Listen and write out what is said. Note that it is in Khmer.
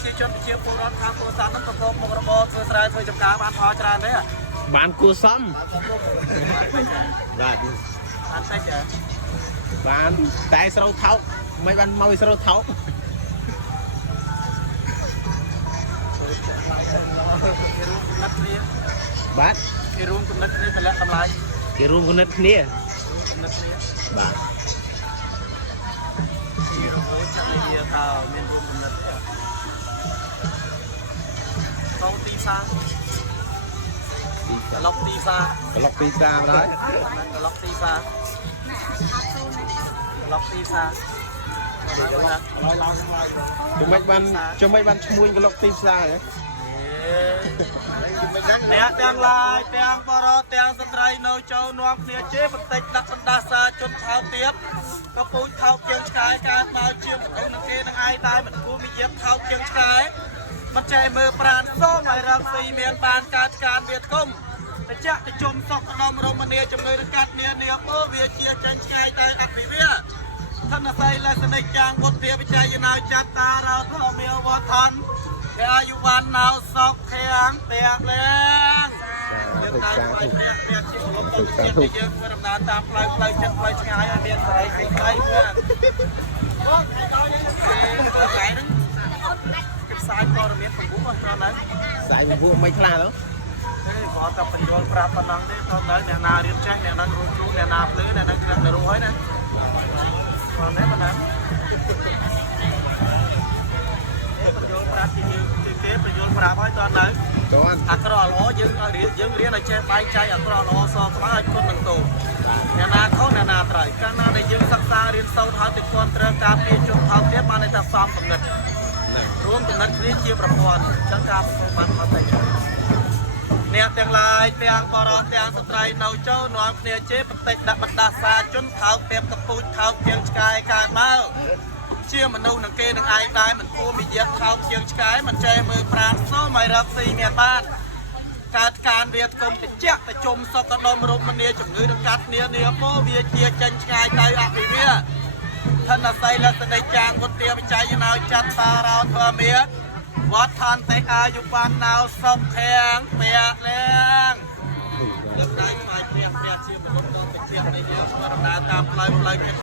ប្រជាជនប្រជាពលរដ្ឋខាងពលរដ្ឋនឹងប្រកបមុខរបរធ្វើស្រែធ្វើចំការបានផលច្រើនទេបានគួសមបាទបានតែចាបានតែស្រូវថោកមិនបានមកស្រូវថោកបាទគេរួមគំនិតគ្នាតម្លាក់តម្លៃគេរួមគំនិតគ្នាបាទជារវល់ចាក់និយាយថាមានរួមគំនិតទេកោទីសាក្លុកទីសាក្លុកទីសាម្ដងក្លុកទីសាក្លុកទីសាជំមិនបានឈ្មោះក្លុកទីផ្សារអ្នកទាំងឡាយទាំងបរតទាំងស្ត្រីនៅចូលនាំគ្នាជេរបន្តិចដាក់បណ្ដាសាជនថោកទៀតក៏ពូជថោកជាងឆ្កែកើតមកជាមនុស្សនឹងគេនឹងឯងដែរមិនគួរមានថោកជាងឆ្កែមិនចេះមើលប្រានសូមឲ្យរកស៊ីមានបានកើតការវាគុំតែចាក់ទៅជុំសក់ដុំរមនាជំងឺរកាត់នានាអូវាជាចាញ់ឆ្កែតែអភិវាធនស័យលក្ខណៈយ៉ាងវុទ្ធិវិជ័យណៅចាត់តារោធមេវធនគេអាយុវណ្ណណៅសក់ខាងពាក់លែងយើងតែផ្លូវព្រះជាលំទៅជាតិយើងធ្វើដំណើរតាមផ្លូវចិត្តផ្លូវឆ្ងាយឲ្យមានសេរីសេរីព្រឹកបងដល់យើងថ្ងៃហ្នឹងគេផ្សាយព័ត៌មានពង្រួមអត់ត្រូវណាផ្សាយពង្រួមមិនខ្លះទៅទេគាត់តែបញ្យល់ប្រាប់ប៉ុណ្ណឹងទេគាត់នៅអ្នកណារៀនចេះអ្នកនឹងគ្រូអ្នកណាភ្លឺអ្នកនឹងក្រាក់នៅរស់ហើយណាគាត់ទេប៉ុណ្ណាបញ្យល់ប្រាប់ជាយើងគេបញ្យល់ប្រាប់ហើយតើនៅអាក្រក់ល្អយើងរៀនឲ្យចេះបែងចែកអាក្រក់ល្អសក្បាលឲ្យគុណនឹងតោអ្នកណាខុសអ្នកណាត្រូវកាលណាដែលយើងសិក្សារៀនសូត្រហើយទៅគាត់ត្រូវការពារជនថោកទៀតបានតែសំកំណត់រួមកំណត់គ្នាជាប្រព័ន្ធចឹងការបានមកតែអ្នកទាំងឡាយទាំងបរោះទាំងស្ត្រីនៅចូលនាំគ្នាជេរបន្តិចដាក់បណ្ដាសាជនថោកពេបកពូចថោកជាងឆ្កែកើតមកជាមនុស្សនឹងគេនឹងឯងដែរមិនគួរមានយាថោកជាងឆ្កែមិនចេះមើលប្រាណសូមឲ្យរកស៊ីមានបានកើតការវាគុំតិចទៅជុំសក់កដុំរូបមនីជំងឺនឹងកាត់នានាពោវាជាចាញ់ឆ្ងាយទៅអភិវាធនស័យលក្ខណៈចាងវុទ្ធិវិជ័យណៅចាត់តារោធមេវត្តឋានទេអាយុបានណៅសុខខាងពាក់លែងលើកដៃស្វាយព្រះជាមនុស្សដ៏តិចនៃយើងធ្វើដំណើរតាមផ្លូវចិត្ត